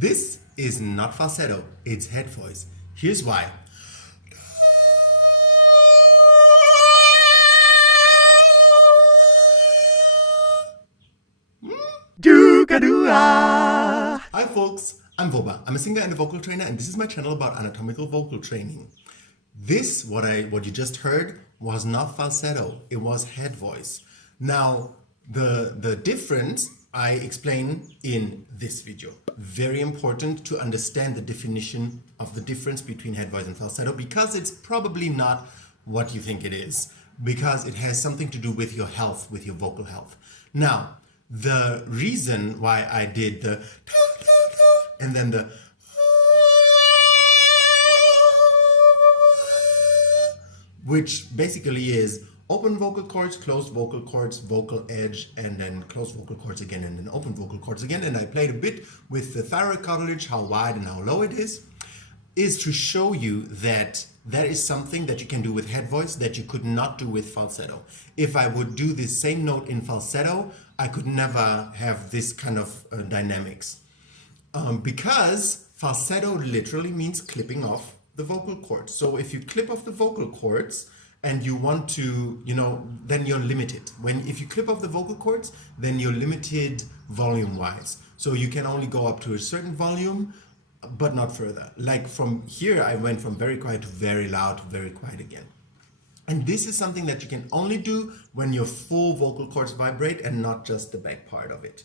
This is not falsetto, it's head voice. Here's why. Hi folks, I'm Voba. I'm a singer and a vocal trainer, and this is my channel about anatomical vocal training. This, what you just heard, was not falsetto, it was head voice. Now, the difference I explain in this video. Very important to understand the definition of the difference between head voice and falsetto, because it's probably not what you think it is, because it has something to do with your health, with your vocal health. Now, the reason why I did the and then the which basically is open vocal cords, closed vocal cords, vocal edge, and then closed vocal cords again, and then open vocal cords again. And I played a bit with the thyroid cartilage, how wide and how low it is to show you that that is something that you can do with head voice that you could not do with falsetto. If I would do this same note in falsetto, I could never have this kind of dynamics. Because falsetto literally means clipping off the vocal cords. So if you clip off the vocal cords and you want to, then you're limited. If you clip off the vocal cords, then you're limited volume-wise. So you can only go up to a certain volume, but not further. Like from here, I went from very quiet to very loud to very quiet again. And this is something that you can only do when your full vocal cords vibrate and not just the back part of it.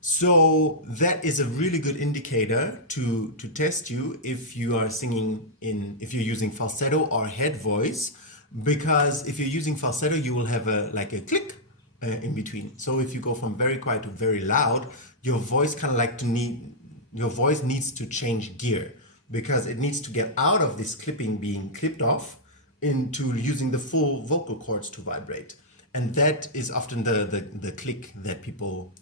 So that is a really good indicator to test you if you are singing if you're using falsetto or head voice, because if you're using falsetto, you will have a click in between. So if you go from very quiet to very loud, your voice your voice needs to change gear, because it needs to get out of this clipping being clipped off into using the full vocal cords to vibrate. And that is often the click that people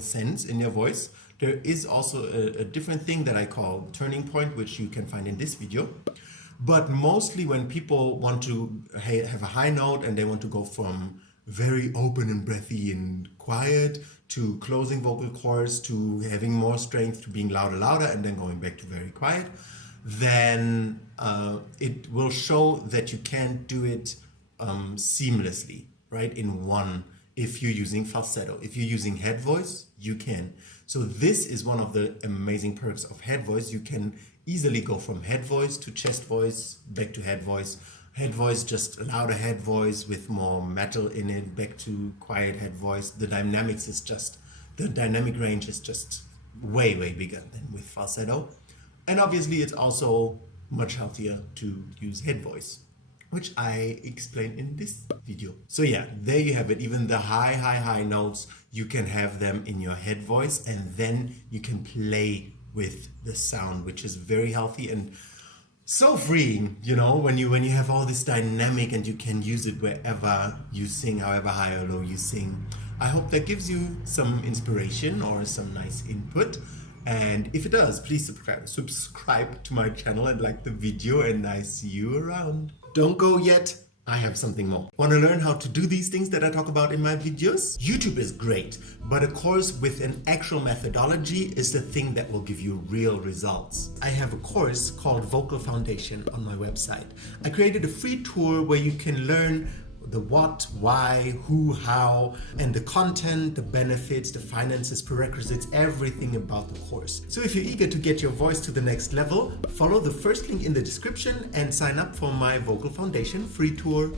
sense in their voice. There is also a different thing that I call turning point, which you can find in this video. But mostly when people want to have a high note and they want to go from very open and breathy and quiet to closing vocal cords to having more strength to being louder and then going back to very quiet, then it will show that you can't do it seamlessly, right, in one. If you're using falsetto, if you're using head voice, you can. So this is one of the amazing perks of head voice. You can easily go from head voice to chest voice, back to head voice, just louder head voice with more metal in it, back to quiet head voice. The dynamic range is just way bigger than with falsetto. And obviously it's also much healthier to use head voice, which I explained in this video. So yeah, there you have it. Even the high notes, you can have them in your head voice, and then you can play with the sound, which is very healthy and so freeing, when you have all this dynamic and you can use it wherever you sing, however high or low you sing. I hope that gives you some inspiration or some nice input. And if it does, please subscribe to my channel and like the video, and I see you around. Don't go yet, I have something more. Want to learn how to do these things that I talk about in my videos? YouTube is great, but a course with an actual methodology is the thing that will give you real results. I have a course called Vocal Foundation on my website. I created a free tour where you can learn the what, why, who, how, and the content, the benefits, the finances, prerequisites, everything about the course. So if you're eager to get your voice to the next level, follow the first link in the description and sign up for my Vocal Foundation free tour.